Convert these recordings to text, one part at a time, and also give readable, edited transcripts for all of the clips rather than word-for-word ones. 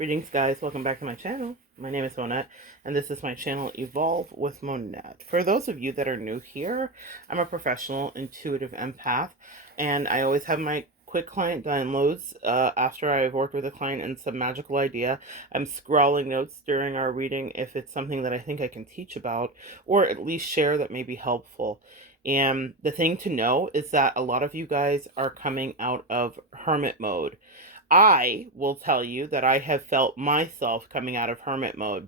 Greetings, guys. Welcome back to my channel. My name is Monette, and this is my channel, Evolve with Monette. For those of you that are new here, I'm a professional intuitive empath, and I always have my quick client downloads after I've worked with a client and some magical idea. I'm scrawling notes during our reading if it's something that I think I can teach about, or at least share that may be helpful. And the thing to know is that a lot of you guys are coming out of hermit mode. I will tell you that I have felt myself coming out of hermit mode.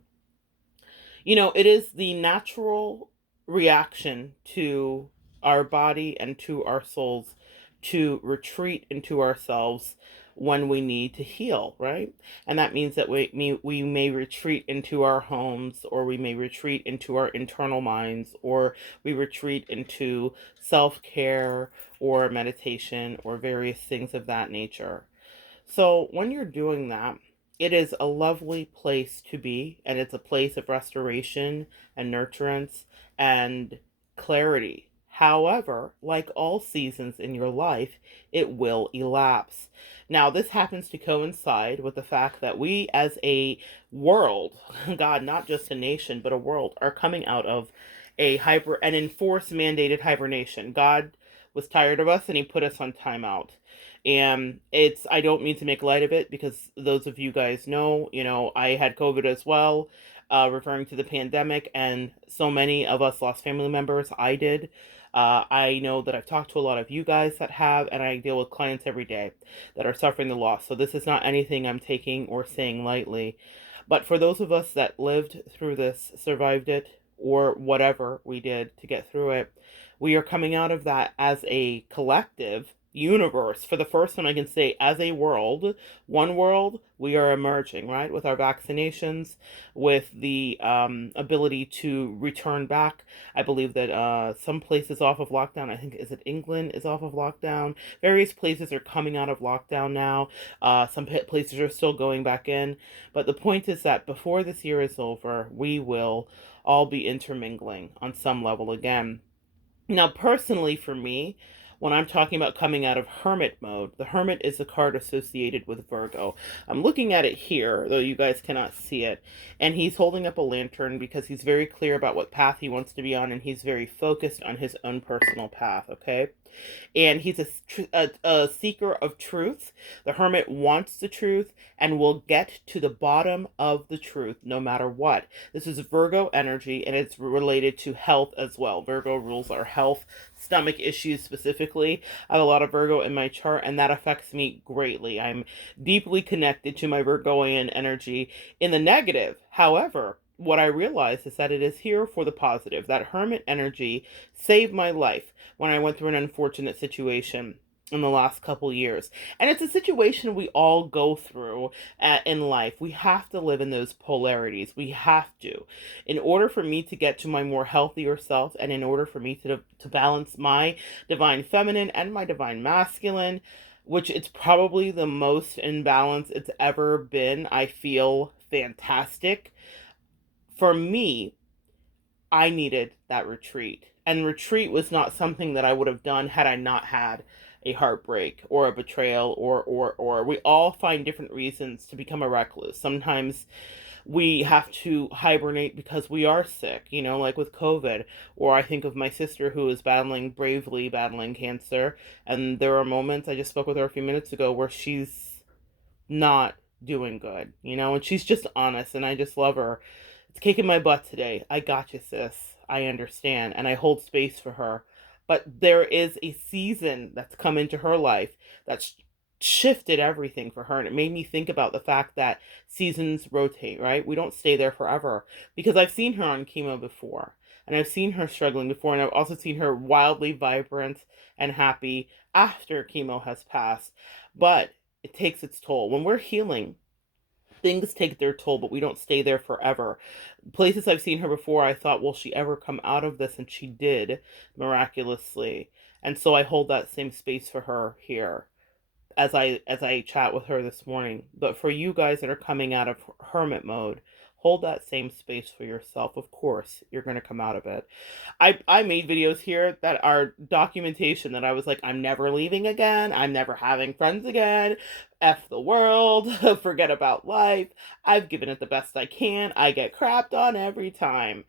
You know, it is the natural reaction to our body and to our souls to retreat into ourselves when we need to heal, right? And that means that we may retreat into our homes, or we may retreat into our internal minds, or we retreat into self-care or meditation or various things of that nature. So when you're doing that, it is a lovely place to be, and it's a place of restoration and nurturance and clarity. However, like all seasons in your life, it will elapse. Now, this happens to coincide with the fact that we as a world, God, not just a nation, but a world, are coming out of an enforced mandated hibernation. God was tired of us and he put us on timeout. And I don't mean to make light of it, because those of you guys know, I had COVID as well, referring to the pandemic, and so many of us lost family members. I did. I know that I've talked to a lot of you guys that have, and I deal with clients every day that are suffering the loss. So this is not anything I'm taking or saying lightly. But for those of us that lived through this, survived it, or whatever we did to get through it, we are coming out of that as a collective universe. For the first time, I can say, as a world, one world, we are emerging, right? With our vaccinations, with the ability to return back. I believe that some places off of lockdown, I think, is it England is off of lockdown? Various places are coming out of lockdown now. Some places are still going back in. But the point is that before this year is over, we will all be intermingling on some level again. Now, personally, for me, when I'm talking about coming out of hermit mode, the hermit is a card associated with Virgo. I'm looking at it here, though you guys cannot see it. And he's holding up a lantern because he's very clear about what path he wants to be on, and he's very focused on his own personal path, okay? And he's a seeker of truth. The hermit wants the truth and will get to the bottom of the truth no matter what. This is Virgo energy, and it's related to health as well. Virgo rules our health, stomach issues specifically. I have a lot of Virgo in my chart, and that affects me greatly. I'm deeply connected to my Virgoian energy in the negative. However, what I realize is that it is here for the positive. That hermit energy saved my life when I went through an unfortunate situation in the last couple years. And it's a situation we all go through in life. We have to live in those polarities. We have to. In order for me to get to my more healthier self, and in order for me to balance my divine feminine and my divine masculine, which it's probably the most in balance it's ever been, I feel fantastic. For me, I needed that retreat. And retreat was not something that I would have done had I not had a heartbreak or a betrayal, or we all find different reasons to become a recluse. Sometimes we have to hibernate because we are sick, like with COVID. Or I think of my sister who is bravely battling cancer. And there are moments, I just spoke with her a few minutes ago, where she's not doing good, and she's just honest, and I just love her. It's kicking my butt today. I got you, sis. I understand, and I hold space for her. But there is a season that's come into her life that's shifted everything for her, and it made me think about the fact that seasons rotate, right? We don't stay there forever, because I've seen her on chemo before, and I've seen her struggling before, and I've also seen her wildly vibrant and happy after chemo has passed. But it takes its toll. When we're healing, things take their toll, but we don't stay there forever. Places I've seen her before, I thought, will she ever come out of this? And she did, miraculously. And so I hold that same space for her here. as I chat with her this morning. But for you guys that are coming out of hermit mode, hold that same space for yourself. Of course, you're going to come out of it. I made videos here that are documentation that I was like, I'm never leaving again. I'm never having friends again. F the world. Forget about life. I've given it the best I can. I get crapped on every time.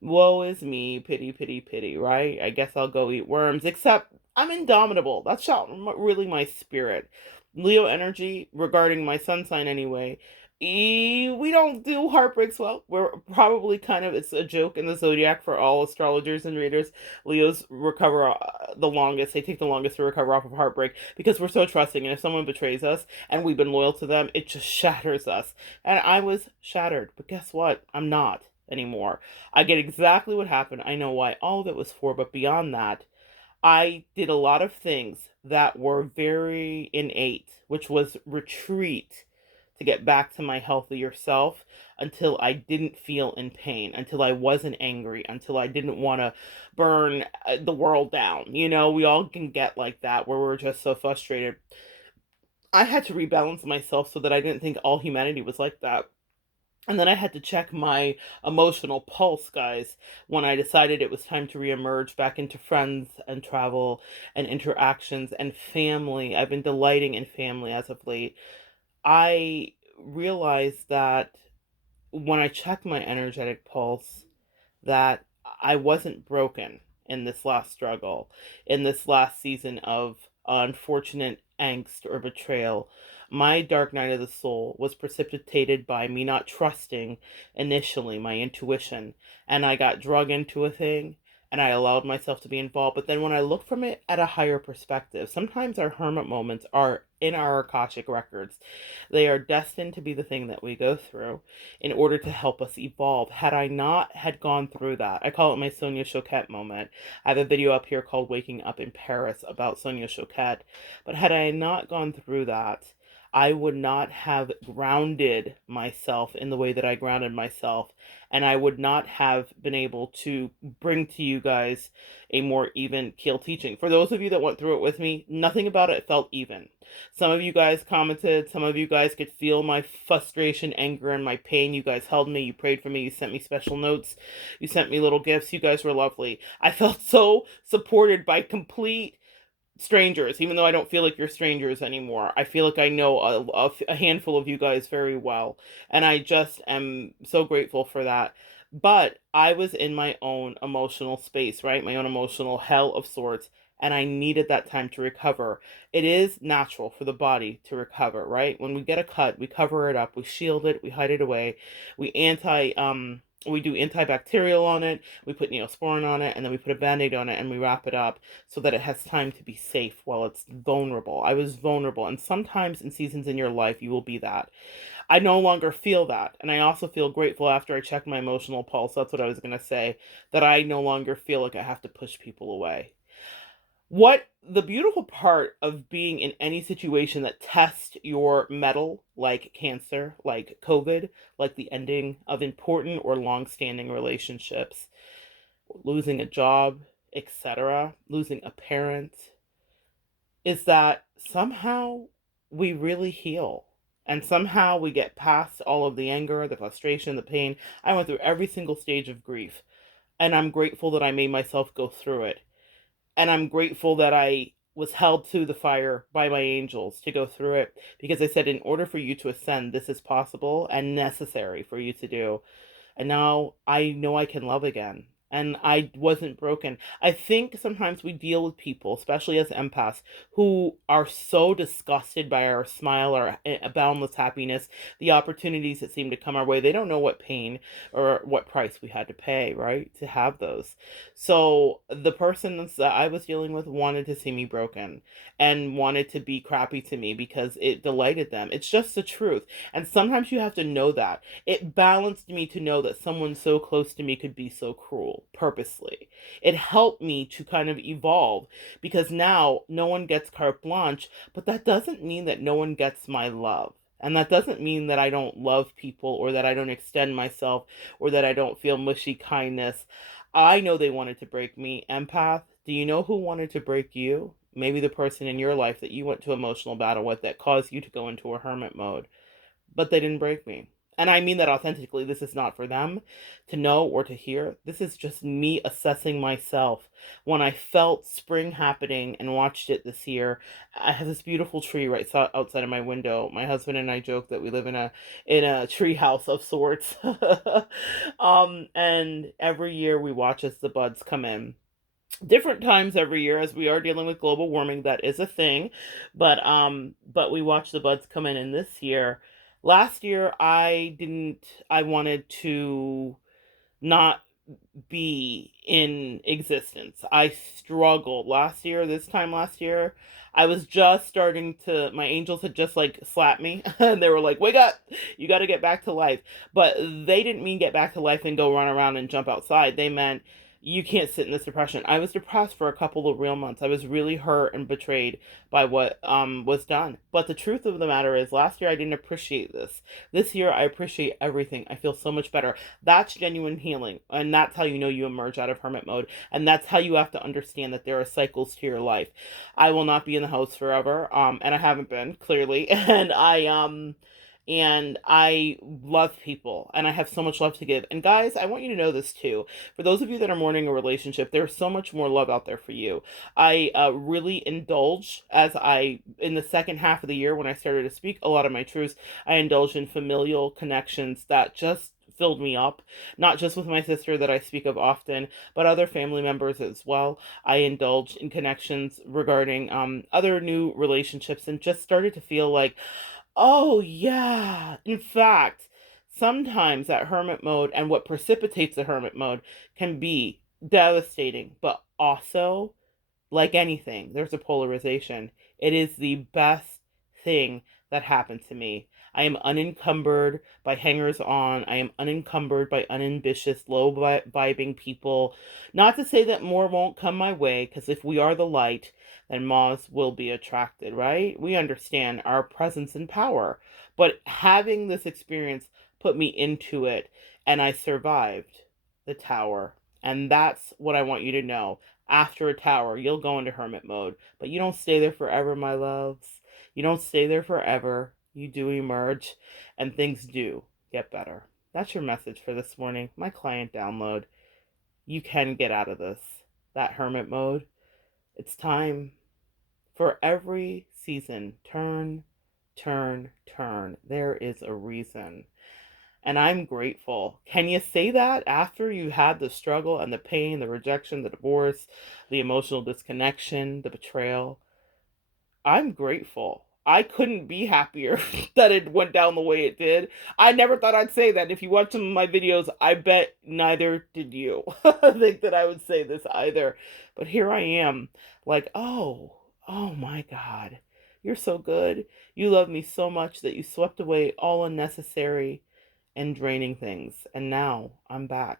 Woe is me, pity, pity, pity, right? I guess I'll go eat worms, except I'm indomitable. That's not really my spirit. Leo energy, regarding my sun sign anyway, we don't do heartbreaks well. We're probably kind of, it's a joke in the zodiac for all astrologers and readers. Leos recover the longest, they take the longest to recover off of heartbreak because we're so trusting. And if someone betrays us and we've been loyal to them, it just shatters us. And I was shattered, but guess what? I'm not anymore. I get exactly what happened. I know why all of it was for, but beyond that, I did a lot of things that were very innate, which was retreat to get back to my healthier self until I didn't feel in pain, until I wasn't angry, until I didn't want to burn the world down. You know, we all can get like that where we're just so frustrated. I had to rebalance myself so that I didn't think all humanity was like that. And then I had to check my emotional pulse, guys, when I decided it was time to reemerge back into friends and travel and interactions and family. I've been delighting in family as of late. I realized that when I checked my energetic pulse, that I wasn't broken in this last struggle, in this last season of unfortunate angst or betrayal. My dark night of the soul was precipitated by me not trusting initially my intuition, and I got drug into a thing and I allowed myself to be involved. But then when I look from it at a higher perspective, sometimes our hermit moments are in our Akashic records. They are destined to be the thing that we go through in order to help us evolve. Had I not had gone through that, I call it my Sonia Choquette moment. I have a video up here called Waking Up in Paris about Sonia Choquette. But had I not gone through that, I would not have grounded myself in the way that I grounded myself. And I would not have been able to bring to you guys a more even keel teaching. For those of you that went through it with me, nothing about it felt even. Some of you guys commented, some of you guys could feel my frustration, anger, and my pain. You guys held me, you prayed for me, you sent me special notes, you sent me little gifts. You guys were lovely. I felt so supported by complete strangers, even though I don't feel like you're strangers anymore. I feel like I know a handful of you guys very well, and I just am so grateful for that. But I was in my own emotional space, right? My own emotional hell of sorts, and I needed that time to recover. It is natural for the body to recover, right? When we get a cut, we cover it up, we shield it, we hide it away, we do antibacterial on it, we put neosporin on it, and then we put a band-aid on it and we wrap it up so that it has time to be safe while it's vulnerable. I was vulnerable, and sometimes in seasons in your life you will be that. I no longer feel that, and I also feel grateful after I check my emotional pulse. That's what I was going to say, that I no longer feel like I have to push people away. What the beautiful part of being in any situation that tests your mettle, like cancer, like COVID, like the ending of important or long-standing relationships, losing a job, etc., losing a parent, is that somehow we really heal. And somehow we get past all of the anger, the frustration, the pain. I went through every single stage of grief. And I'm grateful that I made myself go through it. And I'm grateful that I was held to the fire by my angels to go through it. Because I said, in order for you to ascend, this is possible and necessary for you to do. And now I know I can love again. And I wasn't broken. I think sometimes we deal with people, especially as empaths, who are so disgusted by our smile, our boundless happiness, the opportunities that seem to come our way. They don't know what pain or what price we had to pay, right, to have those. So the persons that I was dealing with wanted to see me broken and wanted to be crappy to me because it delighted them. It's just the truth. And sometimes you have to know that. It balanced me to know that someone so close to me could be so cruel purposely. It helped me to kind of evolve because now no one gets carte blanche, but that doesn't mean that no one gets my love. And that doesn't mean that I don't love people or that I don't extend myself or that I don't feel mushy kindness. I know they wanted to break me. Empath, do you know who wanted to break you? maybe the person in your life that you went to emotional battle with that caused you to go into a hermit mode, but they didn't break me. And I mean that authentically. This is not for them to know or to hear. This is just me assessing myself. When I felt spring happening and watched it this year, I have this beautiful tree right outside of my window. My husband and I joke that we live in a tree house of sorts. And every year we watch as the buds come in, different times every year, as we are dealing with global warming. That is a thing, but we watch the buds come in. And this year, last year, I wanted to not be in existence. I struggled last year. This time last year, I was just starting to, my angels had just like slapped me and they were like, wake up, you got to get back to life. But they didn't mean get back to life and go run around and jump outside. They meant you can't sit in this depression. I was depressed for a couple of real months. I was really hurt and betrayed by what was done. But the truth of the matter is, last year I didn't appreciate this. This year I appreciate everything. I feel so much better. That's genuine healing. And that's how you know you emerge out of hermit mode. And that's how you have to understand that there are cycles to your life. I will not be in the house forever. And I haven't been, clearly. And I love people and I have so much love to give. And guys, I want you to know this too. For those of you that are mourning a relationship, there's so much more love out there for you. I really indulge in the second half of the year when I started to speak a lot of my truths, I indulged in familial connections that just filled me up, not just with my sister that I speak of often, but other family members as well. I indulged in connections regarding other new relationships and just started to feel like, oh, yeah. In fact, sometimes that hermit mode and what precipitates the hermit mode can be devastating, but also, like anything, there's a polarization. It is the best thing that happened to me. I am unencumbered by hangers on. I am unencumbered by unambitious, low vibing people. Not to say that more won't come my way, because if we are the light, then moths will be attracted, right? We understand our presence and power. But having this experience put me into it, and I survived the tower. And that's what I want you to know. After a tower, you'll go into hermit mode, but you don't stay there forever, my loves. You don't stay there forever. You do emerge, and things do get better. That's your message for this morning. My client download. You can get out of this. That hermit mode. It's time. For every season, turn, turn, turn. There is a reason. And I'm grateful. Can you say that after you had the struggle and the pain, the rejection, the divorce, the emotional disconnection, the betrayal? I'm grateful. I couldn't be happier that it went down the way it did. I never thought I'd say that. If you watch some of my videos, I bet neither did you think that I would say this either. But here I am, like, oh my God, you're so good. You love me so much that you swept away all unnecessary and draining things. And now I'm back.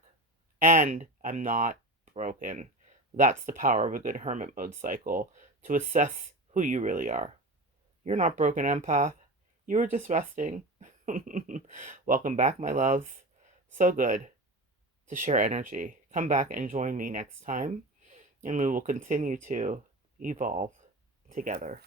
And I'm not broken. That's the power of a good hermit mode cycle, to assess who you really are. You're not broken, empath. You were just resting. Welcome back, my loves. So good to share energy. Come back and join me next time, and we will continue to evolve together.